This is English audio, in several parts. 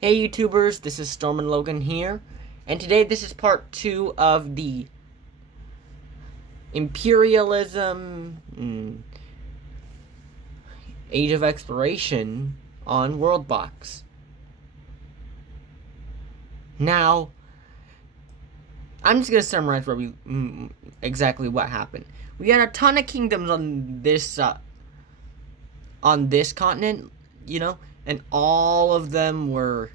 Hey YouTubers, this is Storm and Logan here, and today this is part 2 of the Imperialism Age of Exploration on Worldbox. Now, I'm just going to summarize where we exactly what happened. We had a ton of kingdoms on this continent, you know, and all of them were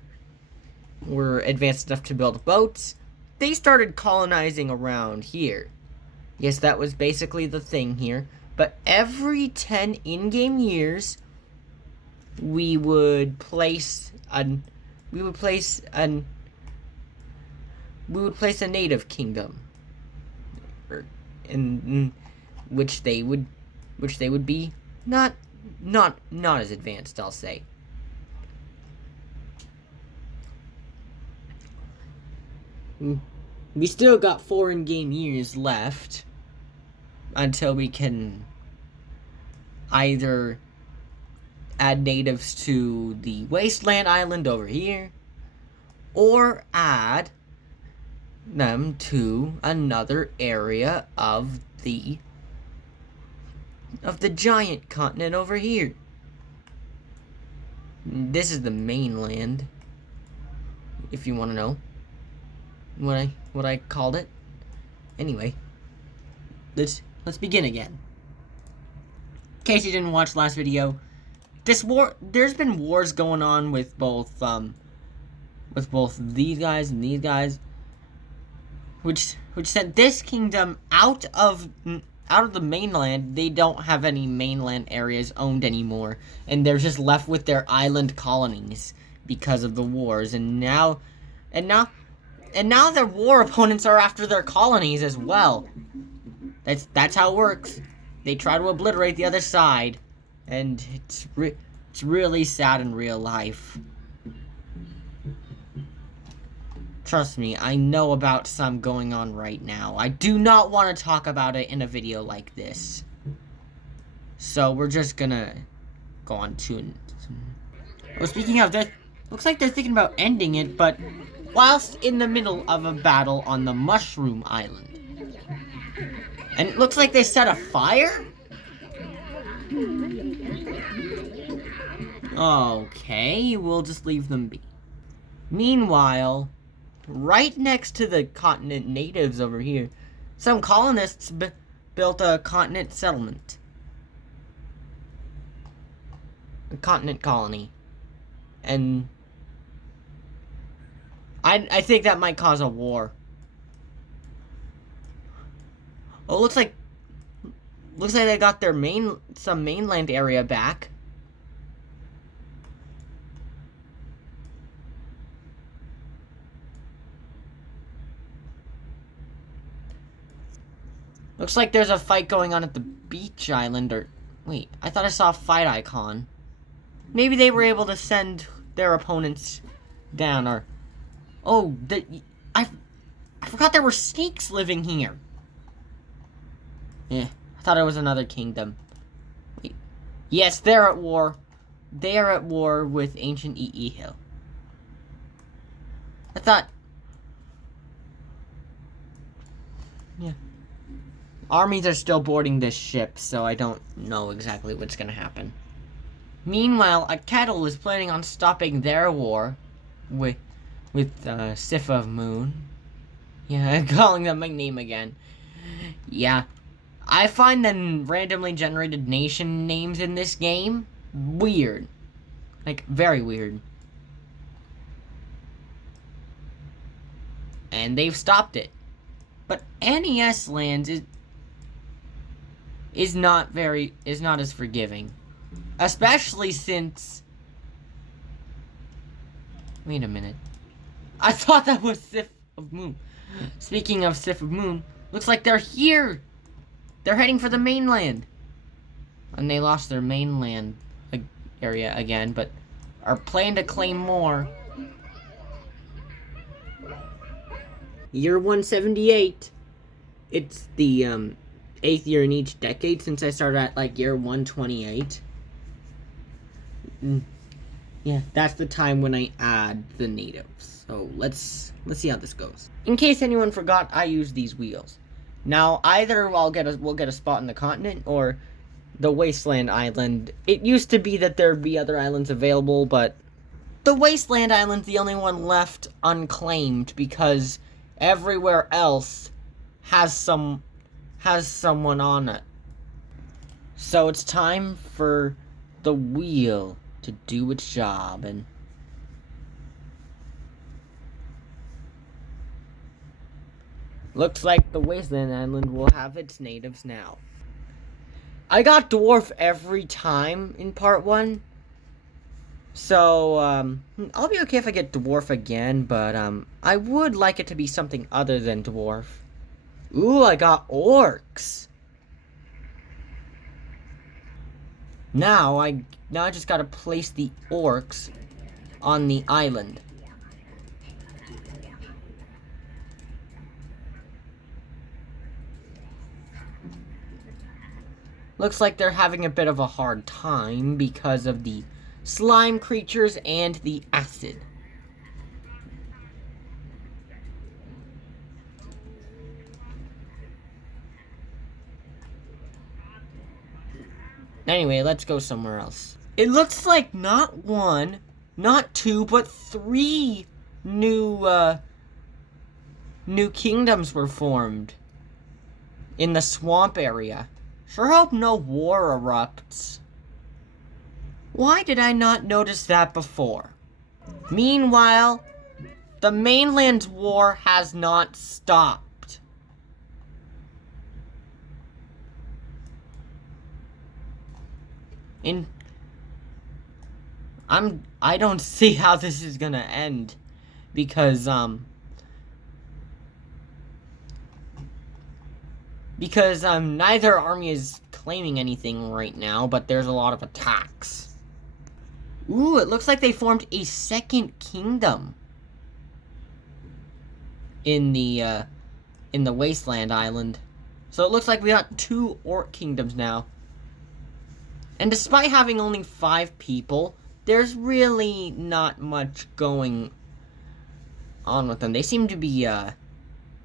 advanced enough to build boats. They started colonizing around here. Yes, that was basically the thing here. But every 10 in-game years, we would place a native kingdom, in which they would be not as advanced, I'll say. We still got 4 in-game years left until we can either add natives to the wasteland island over here or add them to another area of the giant continent over here. This is the mainland, if you want to know what I called it. Anyway, let's begin again. In case you didn't watch last video, there's been wars going on with both these guys and these guys, which sent this kingdom out of the mainland. They don't have any mainland areas owned anymore, and they're just left with their island colonies because of the wars. And now their war opponents are after their colonies as well. That's how it works. They try to obliterate the other side, and it's really sad in real life. Trust me, I know about some going on right now. I do not want to talk about it in a video like this. So we're just gonna go on to... Oh, speaking of this, looks like they're thinking about ending it, but whilst in the middle of a battle on the Mushroom Island. And it looks like they set a fire? Okay, we'll just leave them be. Meanwhile, right next to the continent natives over here, some colonists built a continent settlement. A continent colony. And I think that might cause a war. Oh, looks like they got their some mainland area back. Looks like there's a fight going on at the beach island, or... Wait, I thought I saw a fight icon. Maybe they were able to send their opponents down, or... Oh, I forgot there were snakes living here. Yeah, I thought it was another kingdom. Wait. Yes, they're at war. They are at war with ancient E.E. Hill. I thought... Yeah. Armies are still boarding this ship, so I don't know exactly what's gonna happen. Meanwhile, a kettle is planning on stopping their war with Sif of Moon. Yeah, I'm calling them my name again. Yeah. I find the randomly generated nation names in this game weird. Like, very weird. And they've stopped it. But NES lands is not as forgiving. Especially since... Wait a minute. I thought that was Sif of Moon. Speaking of Sif of Moon, looks like they're here! They're heading for the mainland. And they lost their mainland area again, but are planning to claim more. Year 178. It's the 8th year in each decade since I started at like year 128. Yeah, that's the time when I add the natives. So let's see how this goes. In case anyone forgot, I use these wheels. Now either we'll get a spot in the continent or the Wasteland Island. It used to be that there'd be other islands available, but the Wasteland Island's the only one left unclaimed because everywhere else has someone on it. So it's time for the wheel to do its job, and looks like the Wasteland Island will have its natives now. I got dwarf every time in part 1, so I'll be okay if I get dwarf again, but I would like it to be something other than dwarf. Ooh, I got orcs. Now I just gotta place the orcs on the island. Looks like they're having a bit of a hard time because of the slime creatures and the acid. Anyway, let's go somewhere else. It looks like not 1, not 2, but 3 new kingdoms were formed in the swamp area. Sure hope no war erupts. Why did I not notice that before? Meanwhile, the mainland's war has not stopped. I don't see how this is gonna end, because neither army is claiming anything right now, but there's a lot of attacks. Ooh, it looks like they formed a second kingdom in the Wasteland Island. So it looks like we got 2 orc kingdoms now. And despite having only 5 people, there's really not much going on with them. They seem to be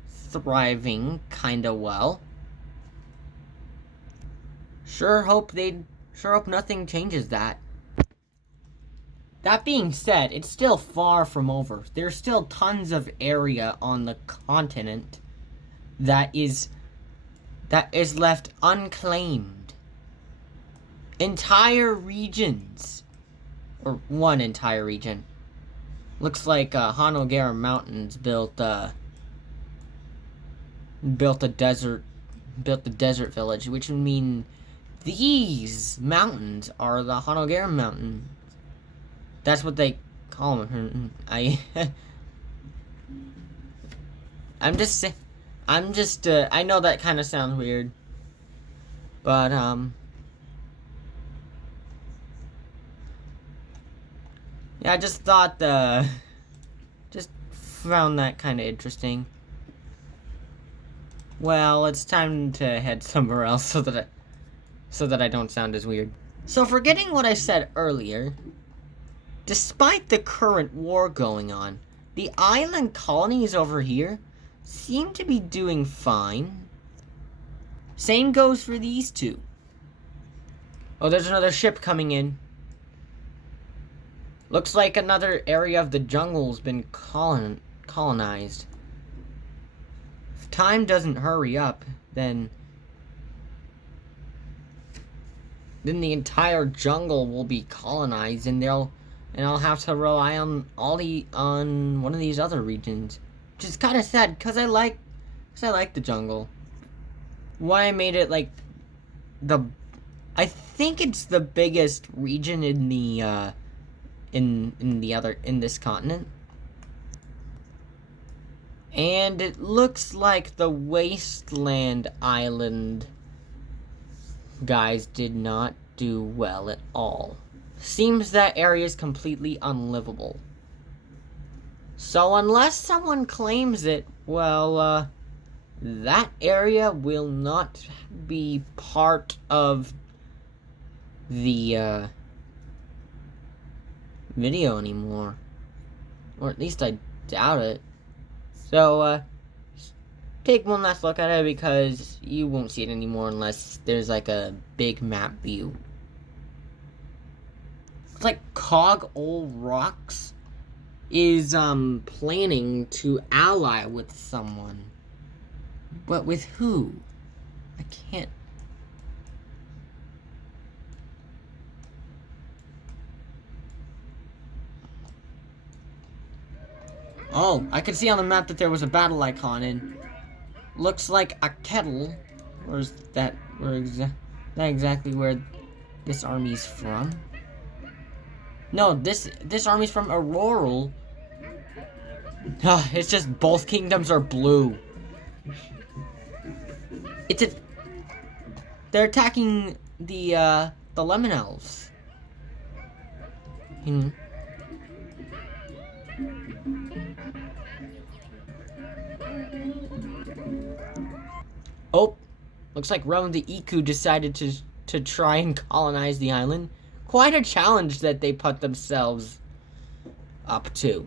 thriving kinda well. Sure hope nothing changes that. That being said, it's still far from over. There's still tons of area on the continent that is left unclaimed. Entire regions, or one entire region. Looks like Hanogera Mountains built a desert village, which would mean these mountains are the Hanogera Mountains. That's what they call them. I know that kind of sounds weird, but yeah, I just thought just found that kind of interesting. Well, it's time to head somewhere else so that I don't sound as weird. So, forgetting what I said earlier, despite the current war going on, the island colonies over here seem to be doing fine. Same goes for these 2. Oh, there's another ship coming in. Looks like another area of the jungle's been colonized. If time doesn't hurry up, then the entire jungle will be colonized, and I'll have to rely on one of these other regions, which is kind of sad because I like the jungle. Why I made it like I think it's the biggest region in the in this continent. And it looks like the Wasteland Island guys did not do well at all. Seems that area is completely unlivable. So unless someone claims it, well, that area will not be part of the video anymore. Or at least I doubt it. So, take one last look at it because you won't see it anymore unless there's like a big map view. It's like Cog Old Rocks is planning to ally with someone. But with who? I can't. Oh, I could see on the map that there was a battle icon, and looks like a kettle. Where's that? That exactly where this army's from? No, this army's from Auroral. It's just both kingdoms are blue. They're attacking the Lemon Elves. Oh, looks like Realm of the Iku decided to try and colonize the island. Quite a challenge that they put themselves up to.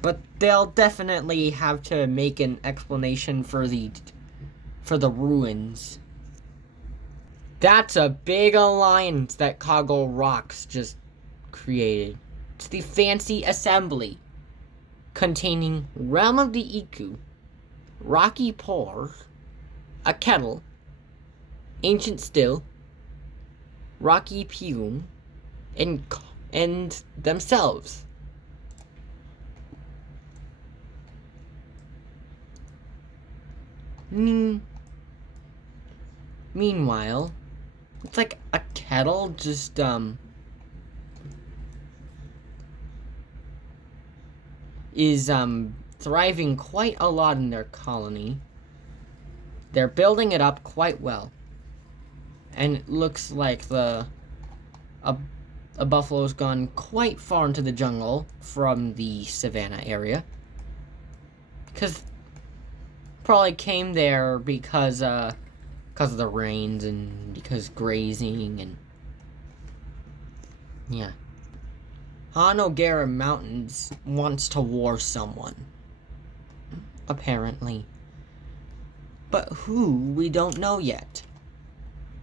But they'll definitely have to make an explanation for the ruins. That's a big alliance that Coggle Rocks just created. It's the Fancy Assembly, containing Realm of the Iku, Rocky Pour, a Kettle, Ancient Still, Rocky Pume, and themselves. Meanwhile, it's like a kettle just is thriving quite a lot in their colony. They're building it up quite well. And it looks like a buffalo's gone quite far into the jungle from the savannah area. Because probably came there because of the rains and because grazing and yeah. Hanogara Mountains wants to war someone. Apparently. But who, we don't know yet.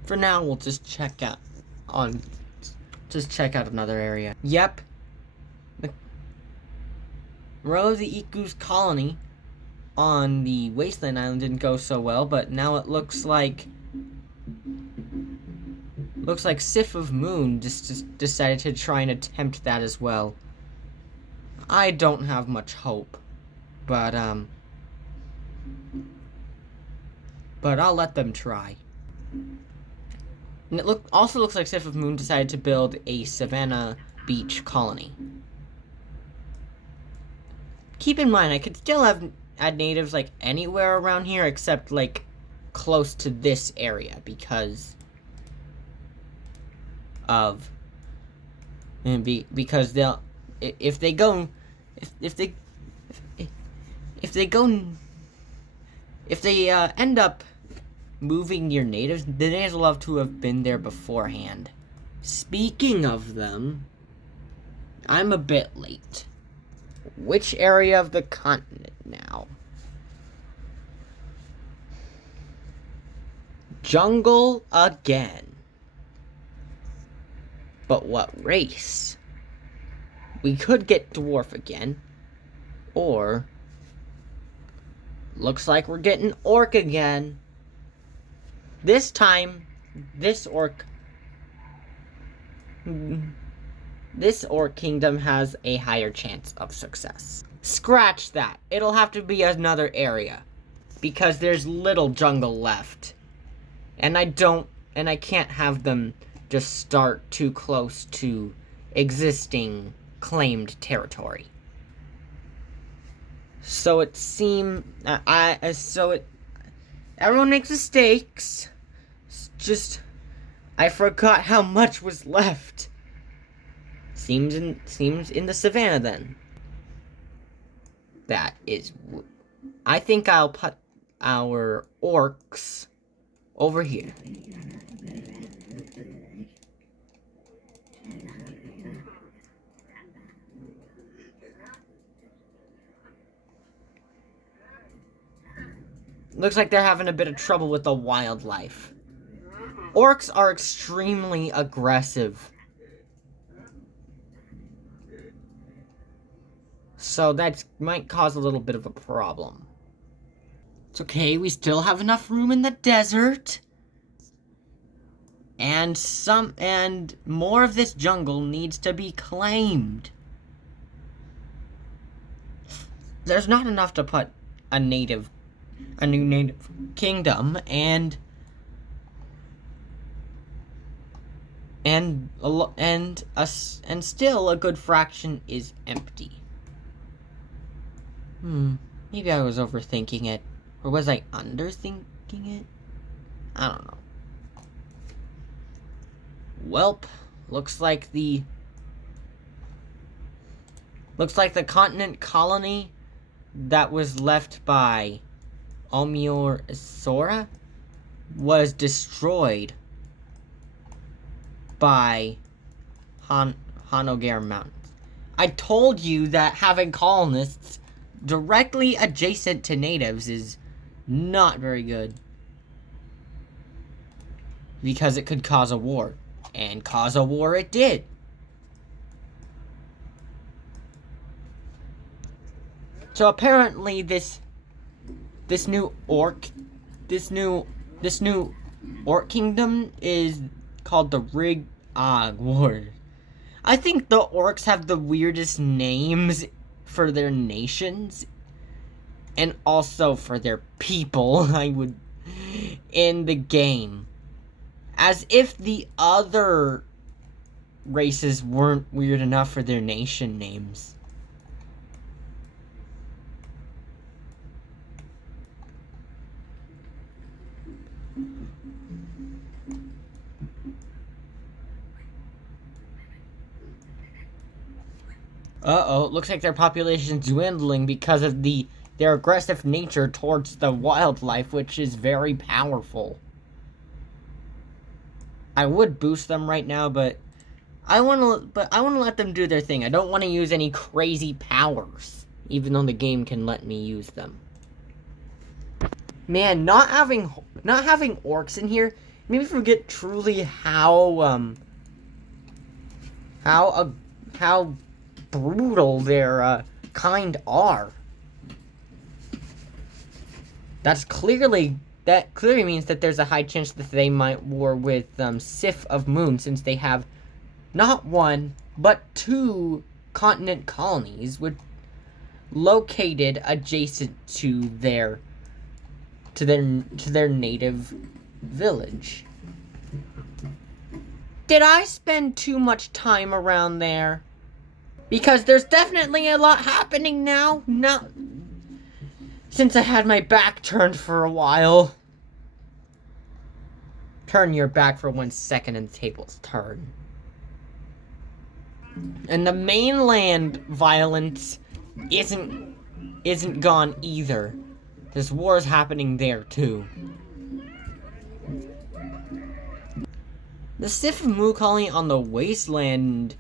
For now, we'll just check out another area. Yep. The Row of the Iku's colony on the Wasteland Island didn't go so well, but now it looks like Sif of Moon just decided to try and attempt that as well. I don't have much hope, but I'll let them try. And it also looks like Sif of Moon decided to build a Savannah Beach colony. Keep in mind, I could still add natives like anywhere around here except like close to this area because they'll if they end up moving near natives, the natives will have to have been there beforehand. Speaking of them, I'm a bit late. Which area of the continent now? Jungle again. But what race? We could get dwarf again. Or looks like we're getting orc again. This time, this orc kingdom has a higher chance of success. Scratch that. It'll have to be another area. Because there's little jungle left. And I can't have them just start too close to existing claimed territory. So it seems everyone makes mistakes. Just I forgot how much was left. Seems in the savannah then. That is, I think I'll put our orcs over here. Looks like they're having a bit of trouble with the wildlife. Orcs are extremely aggressive. So that might cause a little bit of a problem. It's okay, we still have enough room in the desert. And more of this jungle needs to be claimed. There's not enough to put a new native kingdom, and still a good fraction is empty. Maybe I was overthinking it. Or was I underthinking it? I don't know. Welp, looks like the continent colony that was left by Almior Sora was destroyed by Hanogar Mountains. I told you that having colonists directly adjacent to natives is not very good, because it could cause a war, and cause a war it did. So apparently this new orc kingdom is called the Rig Ward. I think the orcs have the weirdest names for their nations, and also for their people, in the game. As if the other races weren't weird enough for their nation names. Uh-oh, looks like their population's dwindling because of their aggressive nature towards the wildlife, which is very powerful. I would boost them right now, but I want to let them do their thing. I don't want to use any crazy powers, even though the game can let me use them. Man, not having orcs in here made me forget truly how brutal their kind are. That clearly means that there's a high chance that they might war with Sif of Moon, since they have not one but 2 continent colonies located adjacent to their native village. Did I spend too much time around there? Because there's definitely a lot happening now. Since I had my back turned for a while. Turn your back for 1 second and the tables turn. And the mainland violence isn't gone either. There's wars happening there too. The Sif of Mu colony on the Wasteland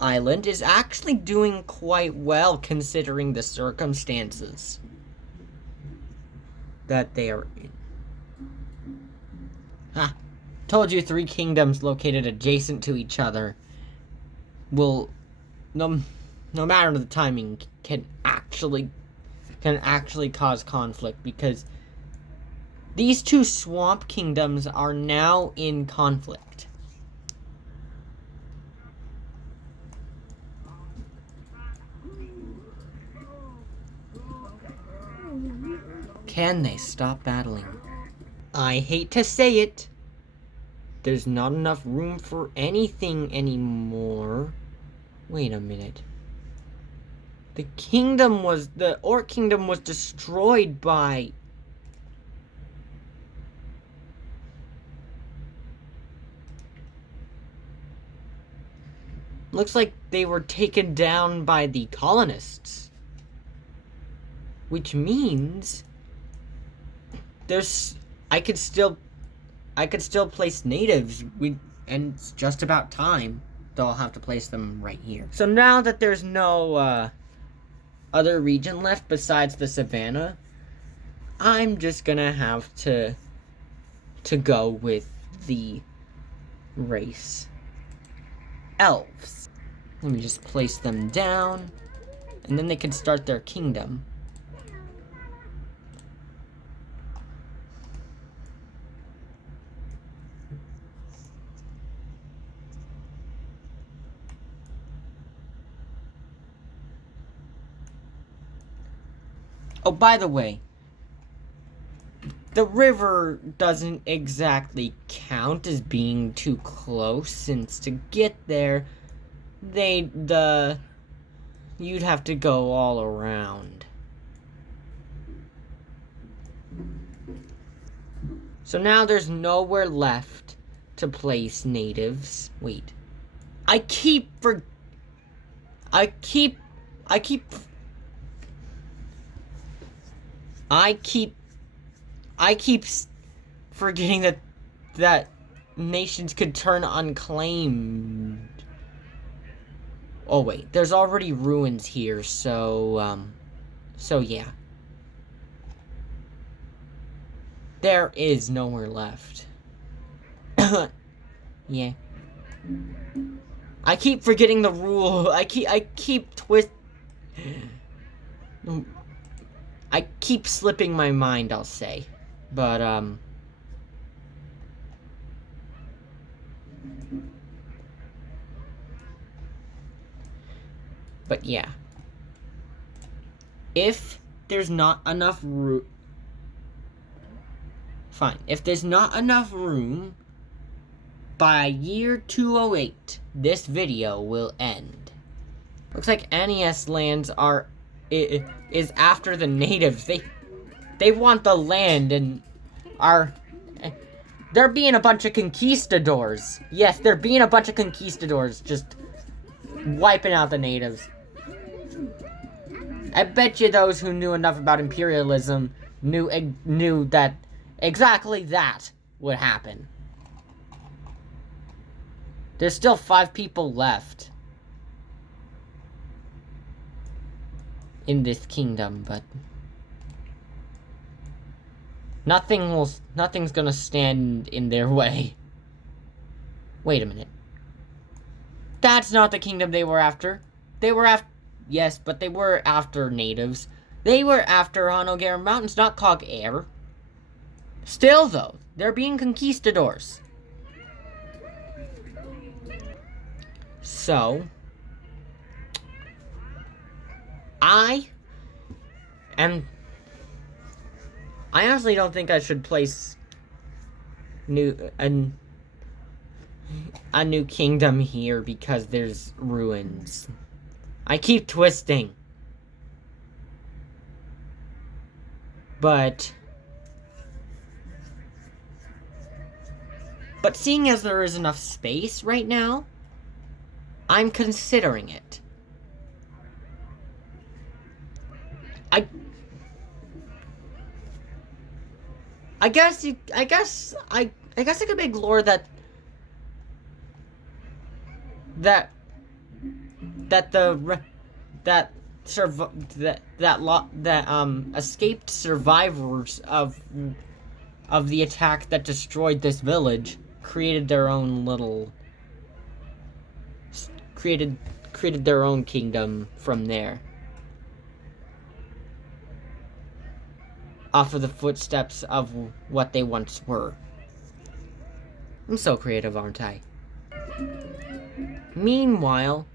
Island is actually doing quite well considering the circumstances that they are in. Ha! Told you 3 kingdoms located adjacent to each other will, no matter the timing, can actually cause conflict, because these 2 swamp kingdoms are now in conflict. Can they stop battling? I hate to say it. There's not enough room for anything anymore. Wait a minute. The Orc Kingdom was destroyed by... Looks like they were taken down by the colonists. Which means... I could still place natives, and it's just about time, though I'll have to place them right here. So now that there's no other region left besides the savannah, I'm just gonna have to go with the race elves. Let me just place them down, and then they can start their kingdom. Oh, by the way, the river doesn't exactly count as being too close, since to get there, you'd have to go all around. So now there's nowhere left to place natives. Wait. I keep forgetting that nations could turn unclaimed. Oh wait, there's already ruins here, so yeah. There is nowhere left. Yeah. I keep forgetting the rule. I keep slipping my mind, I'll say. But yeah. If there's not enough room... Fine. If there's not enough room, by year 208, this video will end. Looks like NES lands is after the natives. They want the land and they're being a bunch of conquistadors. Yes, they're being a bunch of conquistadors, just wiping out the natives. I bet you those who knew enough about imperialism knew that exactly that would happen. There's still 5 people left in this kingdom, but nothing's gonna stand in their way. Wait a minute. That's not the kingdom they were after. Yes, but they were after natives. They were after Hanogare Mountains, not Cog Air. Still, though, they're being conquistadors. So, I honestly don't think I should place a new kingdom here because there's ruins. I keep twisting. But seeing as there is enough space right now, I'm considering it. I guess I could make lore that escaped survivors of the attack that destroyed this village created their own kingdom from there. Off of the footsteps of what they once were. I'm so creative, aren't I? Meanwhile,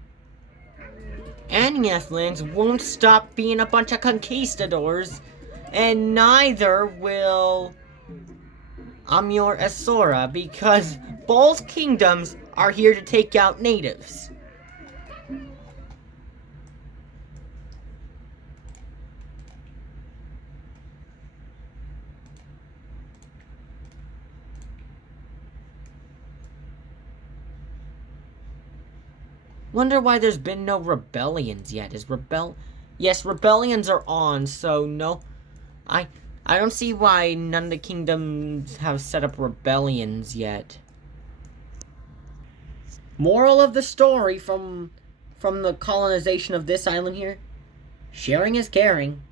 NES lands won't stop being a bunch of conquistadors, and neither will Amur Asura, because both kingdoms are here to take out natives. Wonder why there's been no rebellions yet. Yes, rebellions are on, so no. I don't see why none of the kingdoms have set up rebellions yet. Moral of the story from the colonization of this island here: sharing is caring.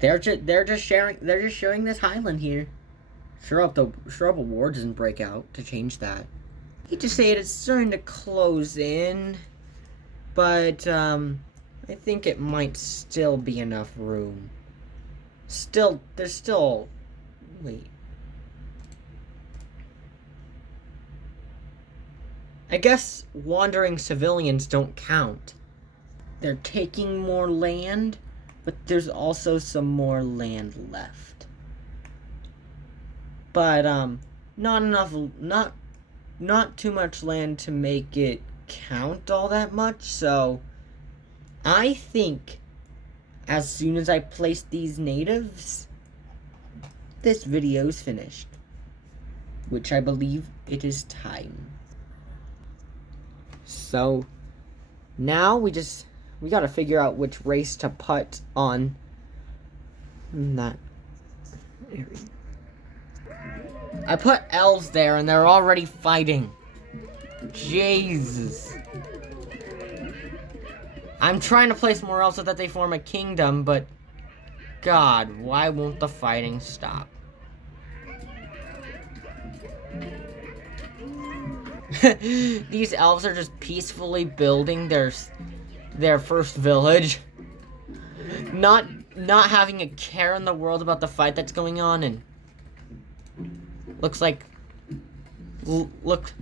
They're just showing this highland here. Sure hope a war doesn't break out to change that. I hate to say it's starting to close in, but I think it might still be enough room. There's still wait. I guess wandering civilians don't count. They're taking more land, but there's also some more land left. But not enough, not too much land to make it count all that much. So I think as soon as I place these natives, this video's finished, which I believe it is time. So now we gotta figure out which race to put on that area. I put elves there and they're already fighting. Jesus. I'm trying to place more elves so that they form a kingdom, but God, why won't the fighting stop? These elves are just peacefully building their first village. Not having a care in the world about the fight that's going on, and looks like looks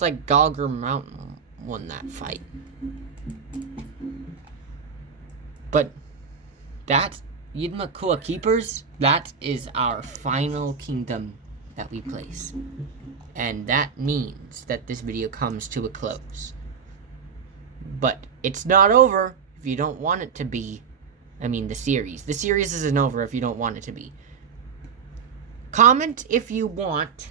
like Gogger Mountain won that fight. But that Yidmakua Keepers, that is our final kingdom that we place. And that means that this video comes to a close. But it's not over if you don't want it to be. I mean, the series. The series isn't over if you don't want it to be. Comment if you want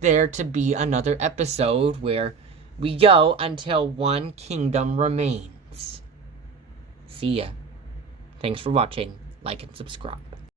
there to be another episode where we go until one kingdom remains. See ya. Thanks for watching. Like and subscribe.